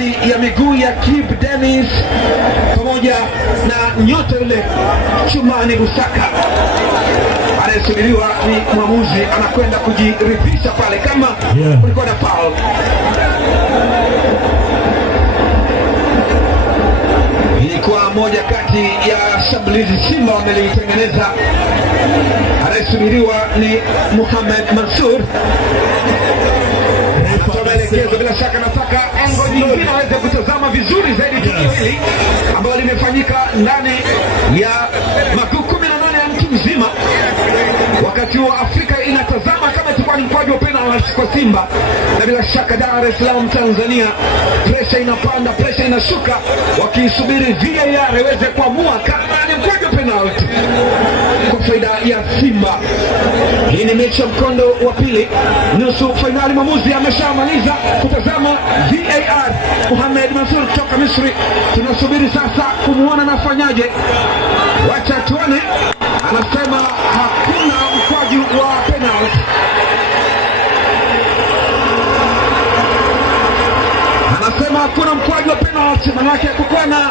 kati ya miguu ya Kibu Denis pamoja na nyota yule Chumani Busaka. Anayesubiriwa ni mwamuzi, anakwenda kujiridhisha pale kama kulikuwa na foul. Ilikuwa moja kati ya shambulizi Simba wamelitengeneza. Anayesubiriwa ni Mohamed Mansour. Maelekezo bila shaka, nataka ango nyingine aweze kutazama vizuri zaidi tukio hili ambalo limefanyika ndani ya maguu 18 ya mtu mzima. Wakati huo Afrika inatazama kama itakuwa ni mkwaju wa penalty kwa Simba, na bila shaka Dar es Salaam Tanzania pressure inapanda, pressure inashuka, wakisubiri VAR iweze kuamua kama ni mkwaju wa penalty kwa faida ya Simba. Hii ni mechi ya mkondo wa pili, nusu finali. Mwamuzi ameshamaliza kutazama VAR. Mohamed Mansour kutoka Misri, tunasubiri sasa kumuona nafanyaje. Wacha tuone. Anasema hakuna mkwaju wa penalty. Anasema hakuna mkwaju wa penalty, manake kukuwa na